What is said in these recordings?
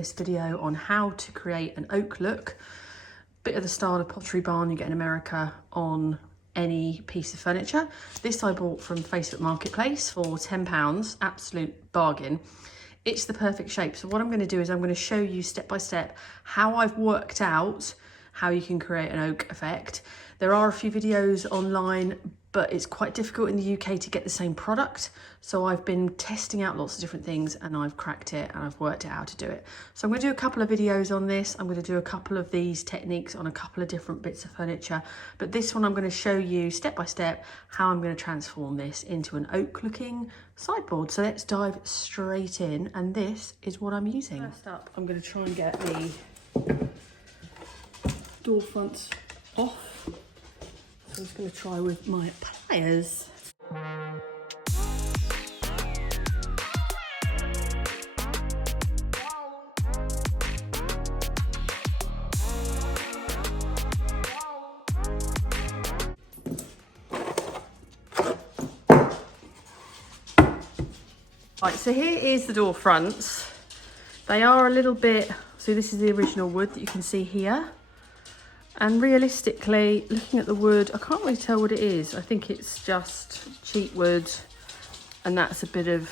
this video on how to create an oak look, bit of the style of Pottery Barn you get in America, on any piece of furniture. This I bought from Facebook Marketplace for £10, absolute bargain. It's the perfect shape. So what I'm going to do is I'm going to show you step by step how I've worked out how you can create an oak effect. There are a few videos online, but it's quite difficult in the UK to get the same product. So I've been testing out lots of different things and I've cracked it and I've worked out how to do it. So I'm going to do a couple of videos on this. I'm going to do a couple of these techniques on a couple of different bits of furniture. But this one I'm going to show you step by step how I'm going to transform this into an oak looking sideboard. So let's dive straight in, and this is what I'm using. First up, I'm going to try and get the door fronts off. So I'm just going to try with my pliers. Right, so here is the door fronts. They are a little bit, so this is the original wood that you can see here. And realistically, looking at the wood, I can't really tell what it is. I think it's just cheap wood, and that's a bit of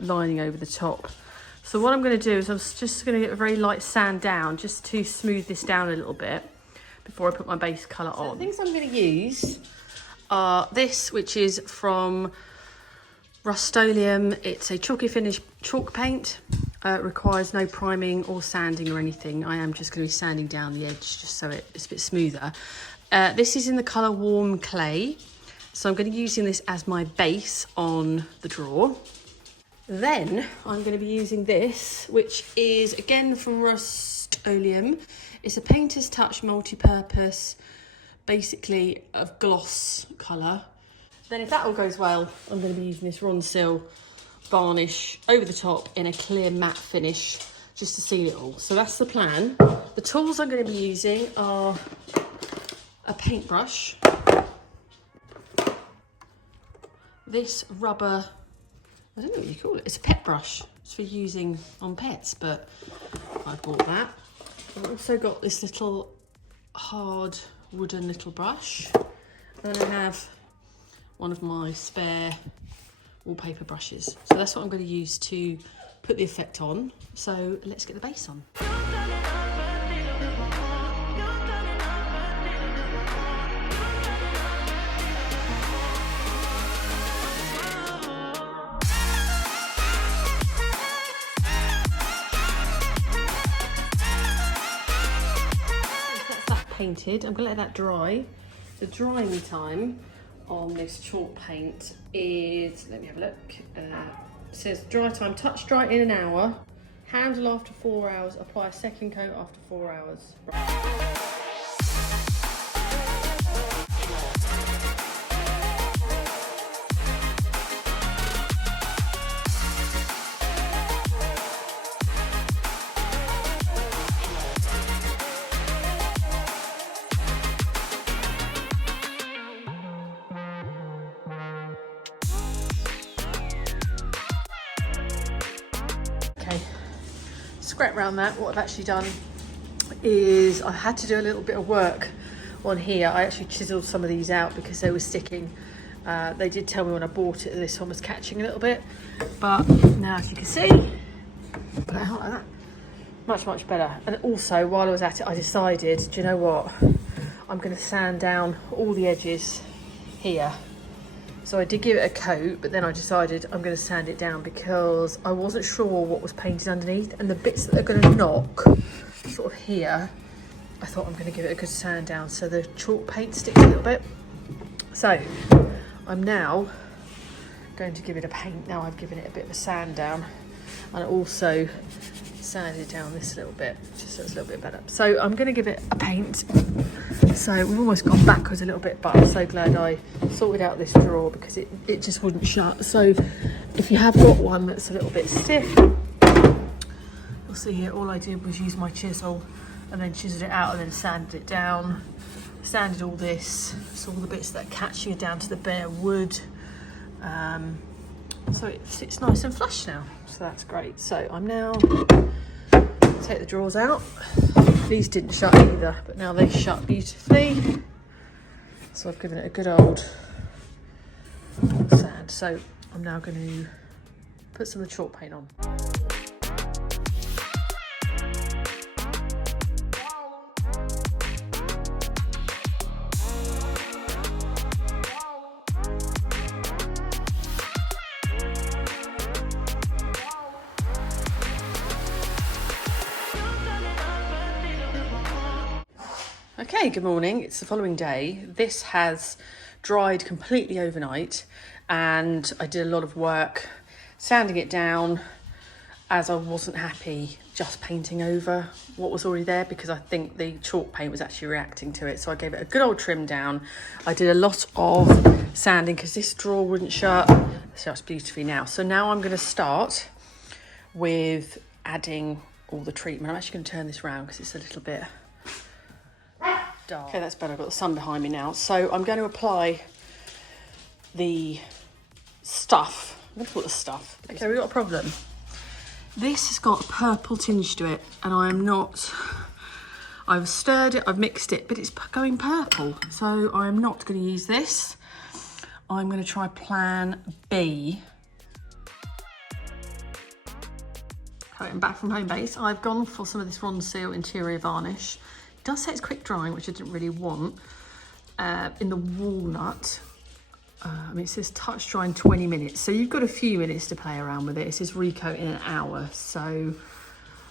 lining over the top. So what I'm going to do is I'm just going to get a very light sand down just to smooth this down a little bit before I put my base colour on. So the things I'm going to use are this, which is from Rust-Oleum. It's a chalky finish chalk paint. It requires no priming or sanding or anything. I am just going to be sanding down the edge just so it's a bit smoother. This is in the colour Warm Clay. So I'm going to be using this as my base on the drawer. Then I'm going to be using this, which is again from Rust-Oleum. It's a Painter's Touch multi-purpose, basically of gloss colour. Then if that all goes well, I'm going to be using this Ronsil varnish over the top in a clear matte finish just to seal it all. So that's the plan. The tools I'm going to be using are a paintbrush, this rubber, I don't know what you call it, it's a pet brush. It's for using on pets, but I bought that. I've also got this little hard wooden little brush. And then I have one of my spare wallpaper brushes. So that's what I'm going to use to put the effect on. So let's get the base on. That's that painted. I'm going to let that dry. The drying time on this chalk paint is, let me have a look, it says dry time, touch dry in an hour, handle after 4 hours, apply a second coat after 4 hours. Scrap around that, what I've actually done is I had to do a little bit of work on here. I actually chiseled some of these out because they were sticking. They did tell me when I bought it that this one was catching a little bit, but now as you can see, put it out like that, much better. And also while I was at it, I decided, do you know what, I'm going to sand down all the edges here. So I did give it a coat, but then I decided I'm going to sand it down because I wasn't sure what was painted underneath, and the bits that are going to knock sort of here, I thought I'm going to give it a good sand down so the chalk paint sticks a little bit. So I'm now going to give it a paint. Now I've given it a bit of a sand down, and also sanded down this little bit just so it's a little bit better. So I'm going to give it a paint. So we've almost gone backwards a little bit, but I'm so glad I sorted out this drawer because it just wouldn't shut. So if you have got one that's a little bit stiff, you'll see here all I did was use my chisel and then chiseled it out and then sanded it down, sanded all this, so all the bits that are catching it down to the bare wood. So it sits nice and flush now, so that's great. So I'm now take the drawers out. These didn't shut either, but now they shut beautifully. So I've given it a good old sand. So I'm now going to put some of the chalk paint on. Okay, good morning. It's the following day. This has dried completely overnight and I did a lot of work sanding it down as I wasn't happy just painting over what was already there because I think the chalk paint was actually reacting to it. So I gave it a good old trim down. I did a lot of sanding because this drawer wouldn't shut. It shuts beautifully now. So now I'm going to start with adding all the treatment. I'm actually going to turn this around because it's a little bit dark. Okay, that's better. I've got the sun behind me now. So I'm going to apply the stuff. I'm going to put the stuff. Okay, we've got a problem. This has got a purple tinge to it and I've stirred it, I've mixed it, but it's going purple. So I'm not going to use this. I'm going to try plan B. Coming back from home base, I've gone for some of this Ronseal interior varnish. It does say it's quick drying, which I didn't really want. In the walnut, I mean, it says touch dry in 20 minutes. So you've got a few minutes to play around with it. It says recoat in an hour. So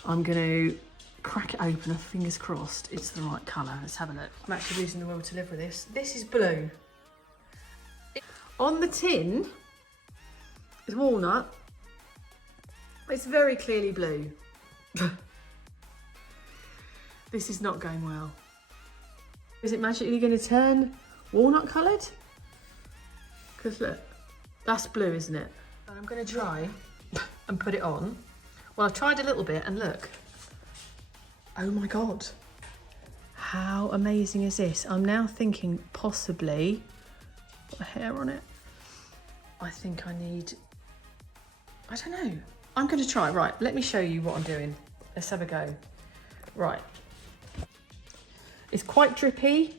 I'm going to crack it open, fingers crossed it's the right colour. Let's have a look. I'm actually losing the will to live with this. This is blue. On the tin is walnut. It's very clearly blue. This is not going well. Is it magically going to turn walnut coloured? Because look, that's blue, isn't it? And I'm going to try and put it on. Well, I've tried a little bit and look. Oh my God. How amazing is this? I'm now thinking possibly, put a hair on it. I think I need, I don't know. I'm going to try. Right, let me show you what I'm doing. Let's have a go. Right. It's quite drippy.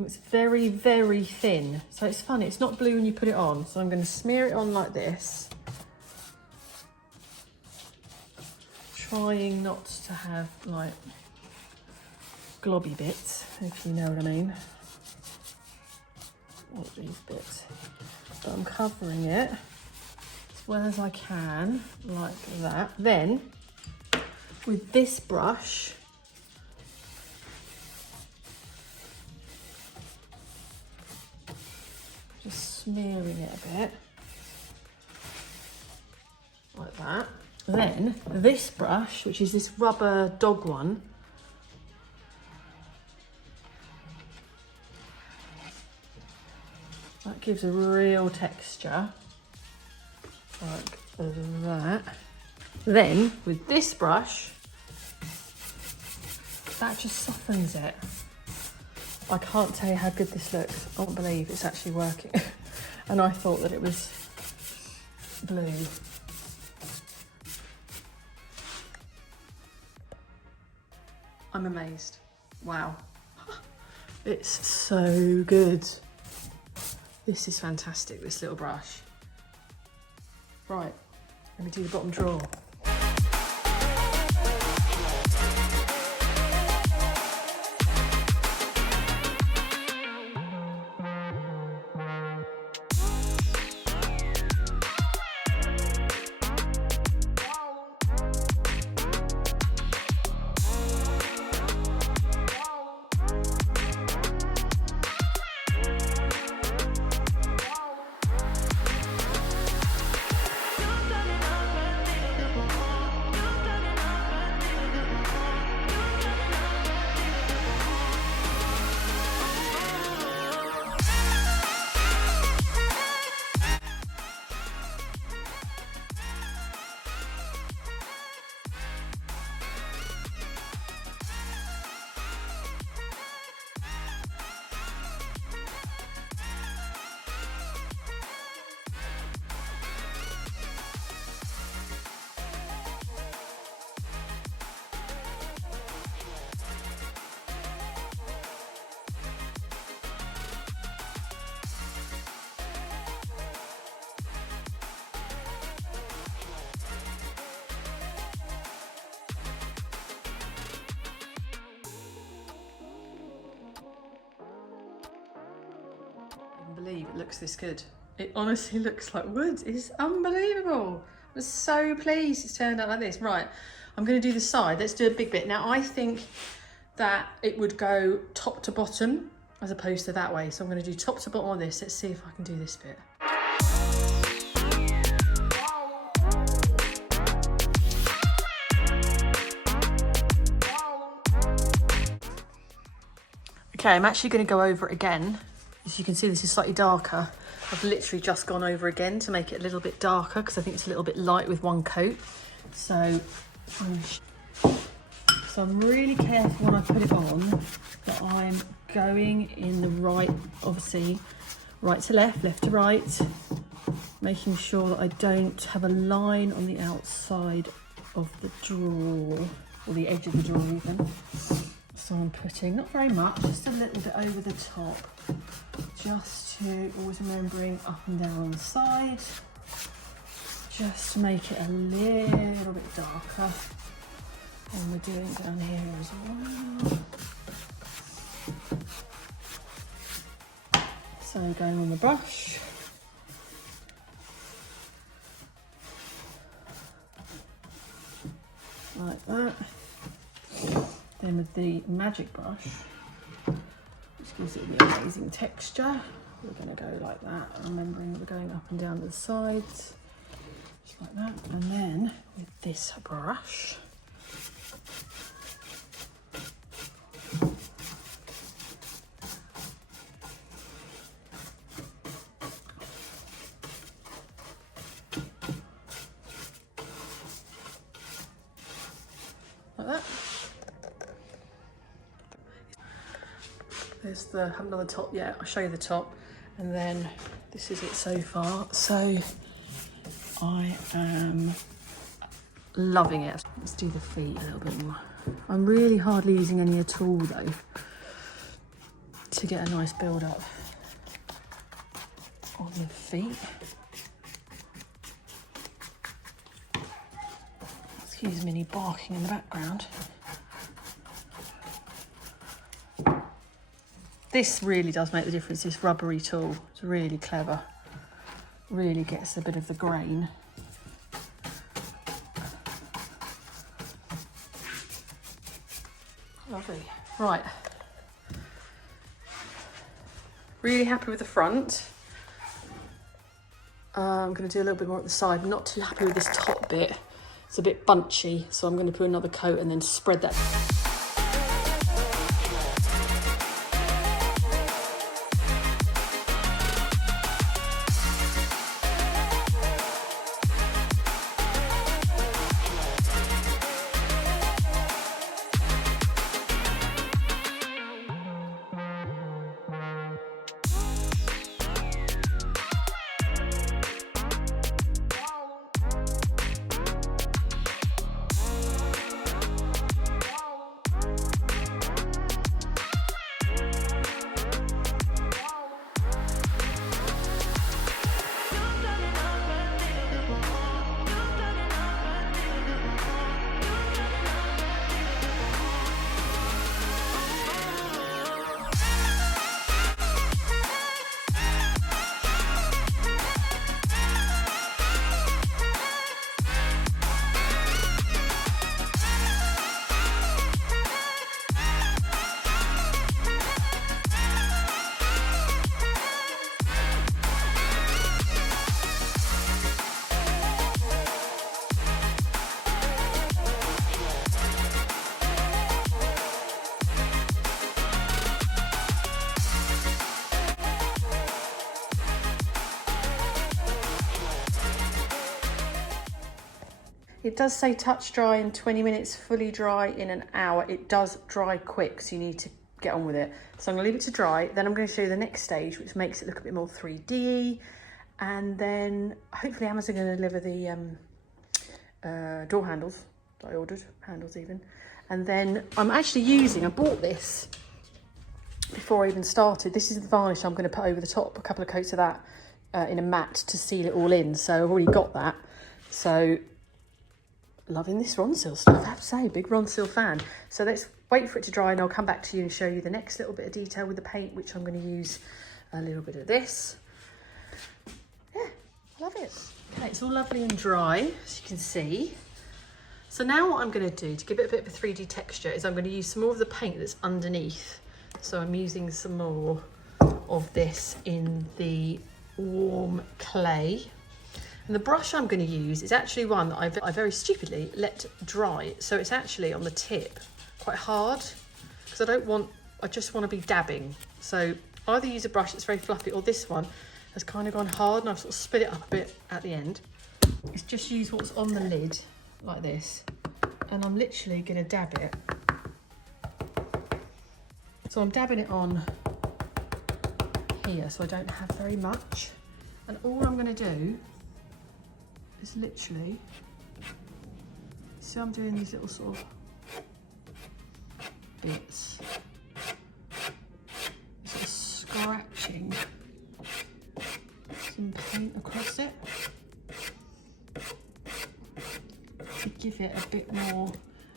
It's very, very thin. So it's funny, it's not blue when you put it on. So I'm going to smear it on like this. Trying not to have like globby bits, if you know what I mean. All these bits. But I'm covering it as well as I can, like that. Then, with this brush, just smearing it a bit, like that. Then, this brush, which is this rubber dog one, that gives a real texture, like that. Then, with this brush, that just softens it. I can't tell you how good this looks. I can't believe it's actually working. And I thought that it was blue. I'm amazed. Wow. It's so good. This is fantastic, this little brush. Right, let me do the bottom drawer. believe it looks this good. It honestly looks like wood. It's unbelievable. I'm so pleased it's turned out like this. Right, I'm going to do the side. Let's do a big bit. Now, I think that it would go top to bottom as opposed to that way. So I'm going to do top to bottom on this. Let's see if I can do this bit. Okay, I'm actually going to go over it again. As you can see, this is slightly darker. I've literally just gone over again to make it a little bit darker because I think it's a little bit light with one coat. So I'm really careful when I put it on that I'm going in the right, obviously, right to left, left to right, making sure that I don't have a line on the outside of the drawer, or the edge of the drawer even. So I'm putting, not very much, just a little bit over the top, just to, always remembering up and down on the side, just to make it a little bit darker. And we're doing down here as well. So going on the brush. Like that. Then with the magic brush, which gives it the amazing texture, we're going to go like that, remembering that we're going up and down the sides, just like that. And then with this brush, like that. There's the, haven't done the top yet, I'll show you the top, and then this is it so far. So I am loving it. Let's do the feet a little bit more. I'm really hardly using any at all though, to get a nice build up on the feet. Excuse me, any barking in the background. This really does make the difference, this rubbery tool. It's really clever. Really gets a bit of the grain. Lovely. Right. Really happy with the front. I'm going to do a little bit more at the side. I'm not too happy with this top bit. It's a bit bunchy, so I'm going to put another coat and then spread that. It does say touch dry in 20 minutes, fully dry in an hour. It does dry quick, so you need to get on with it. So I'm gonna leave it to dry. Then I'm gonna show you the next stage, which makes it look a bit more 3D. And then hopefully Amazon are gonna deliver the door handles that I ordered, handles even. And then I'm actually using, I bought this before I even started. This is the varnish I'm gonna put over the top, a couple of coats of that in a matte to seal it all in. So I've already got that. So loving this Ronseal stuff, I have to say, big Ronseal fan. So let's wait for it to dry and I'll come back to you and show you the next little bit of detail with the paint, which I'm going to use a little bit of this. Yeah, I love it. Okay, it's all lovely and dry, as you can see. So now what I'm going to do to give it a bit of a 3D texture is I'm going to use some more of the paint that's underneath. So I'm using some more of this in the warm clay. And the brush I'm going to use is actually one that I very stupidly let dry. So it's actually on the tip quite hard because I just want to be dabbing. So either use a brush that's very fluffy, or this one has kind of gone hard and I've sort of split it up a bit at the end. It's just use what's on the lid like this, and I'm literally going to dab it. So I'm dabbing it on here so I don't have very much. And all I'm going to do is literally, see I'm doing these little sort of bits, sort of scratching some paint across it to give it a bit more.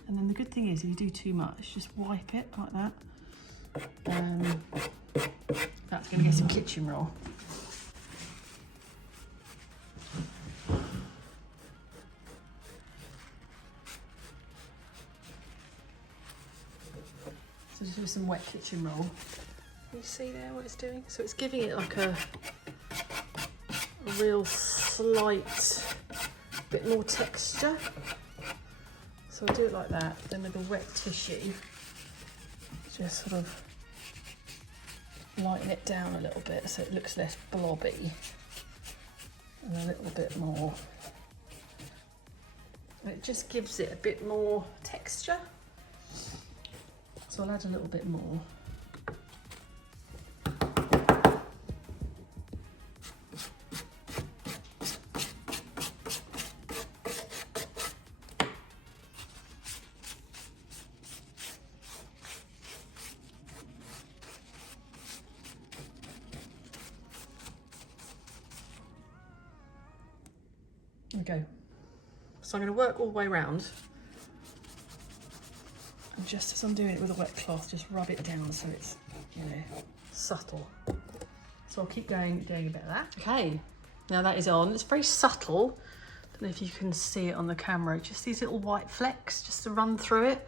And then the good thing is, if you do too much, just wipe it like that. That's going to get some kitchen roll. So just do some wet kitchen roll. Can you see there what it's doing? So it's giving it like a real slight bit more texture. So I'll do it like that. Then with the wet tissue, just sort of lighten it down a little bit so it looks less blobby, and a little bit more. It just gives it a bit more texture. So I'll add a little bit more. There we go. So I'm going to work all the way around. And just as I'm doing it with a wet cloth, just rub it down so it's, you know, subtle. So I'll keep going, doing a bit of that. Okay, now that is on. It's very subtle. Don't know if you can see it on the camera. Just these little white flecks, just to run through it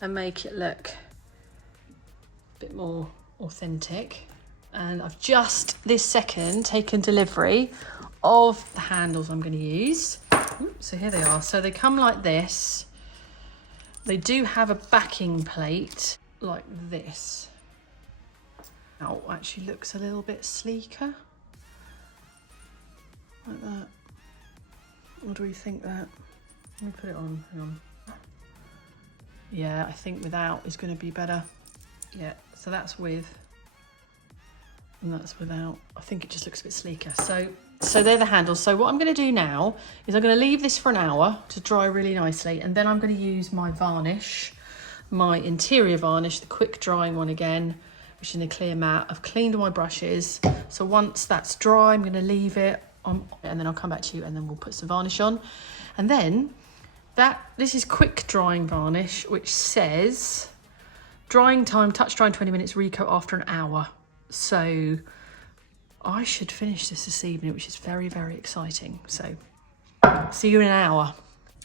and make it look a bit more authentic. And I've just this second taken delivery of the handles I'm going to use. So here they are. So they come like this. They do have a backing plate like this. Now it actually looks a little bit sleeker. Like that. What do we think that? Let me put it on, hang on. Yeah, I think without is going to be better. Yeah, so that's with, and that's without. I think it just looks a bit sleeker. So they're the handles. So what I'm going to do now is I'm going to leave this for an hour to dry really nicely, and then I'm going to use my varnish, my interior varnish, the quick drying one again, which is in a clear matte. I've cleaned all my brushes, so once that's dry I'm going to leave it on, and then I'll come back to you and then we'll put some varnish on. And then this is quick drying varnish, which says drying time, touch dry in 20 minutes, recoat after an hour. So I should finish this evening, which is very, very exciting. So see you in an hour.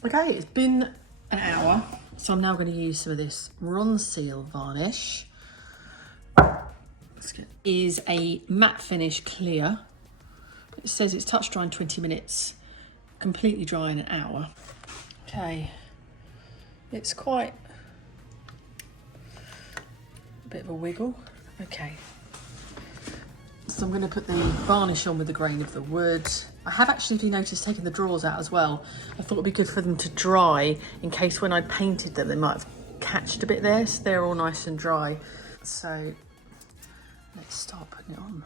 Okay, it's been an hour. So I'm now going to use some of this Ronseal varnish. Is a matte finish clear. It says it's touch dry in 20 minutes, completely dry in an hour. Okay, it's quite a bit of a wiggle. Okay. So I'm going to put the varnish on with the grain of the wood. I have actually, if you notice, taken the drawers out as well. I thought it'd be good for them to dry in case when I painted them, they might have catched a bit there. So they're all nice and dry. So let's start putting it on.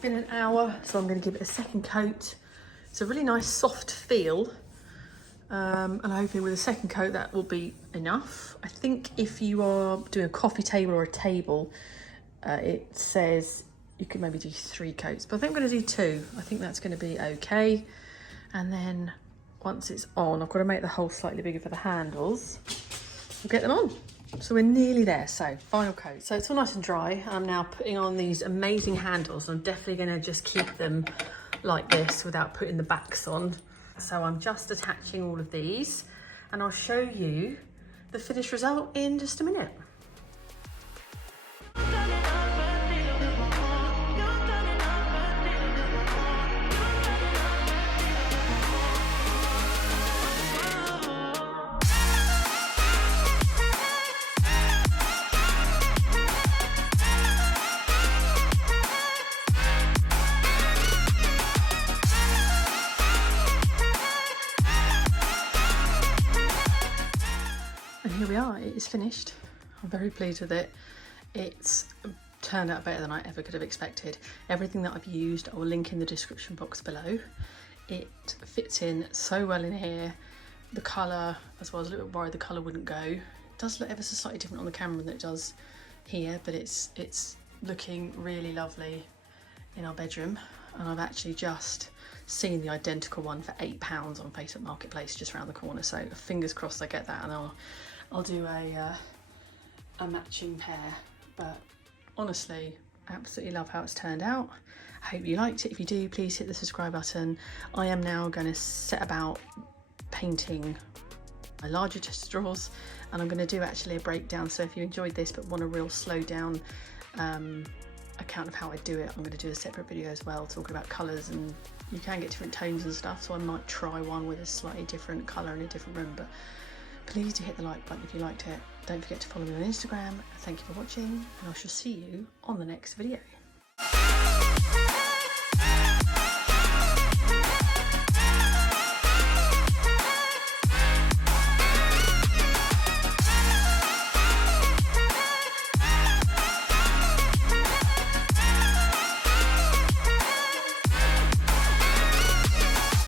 Been an hour, so I'm going to give it a second coat. It's a really nice soft feel. And I'm hoping with a second coat that will be enough. I think if you are doing a coffee table or a table, it says you could maybe do 3 coats, but I think I'm going to do 2. I think that's going to be okay. And then once it's on, I've got to make the hole slightly bigger for the handles. We'll get them on. So we're nearly there. So final coat. So it's all nice and dry. I'm now putting on these amazing handles. I'm definitely going to just keep them like this without putting the backs on. So I'm just attaching all of these and I'll show you the finished result in just a minute. Here we are, it is finished. I'm very pleased with it. It's turned out better than I ever could have expected. Everything that I've used I will link in the description box below. It fits in so well in here. The colour, as well, I was a little bit worried the colour wouldn't go. It does look ever so slightly different on the camera than it does here, but it's looking really lovely in our bedroom. And I've actually just seen the identical one for £8 on Facebook Marketplace just around the corner, so fingers crossed I get that and I'll do a matching pair. But honestly, absolutely love how it's turned out. I hope you liked it. If you do, please hit the subscribe button. I am now going to set about painting my larger chest of drawers, and I'm going to do actually a breakdown. So if you enjoyed this but want a real slow down account of how I do it, I'm going to do a separate video as well talking about colours, and you can get different tones and stuff, so I might try one with a slightly different colour in a different room. But please do hit the like button if you liked it. Don't forget to follow me on Instagram. Thank you for watching, and I shall see you on the next video.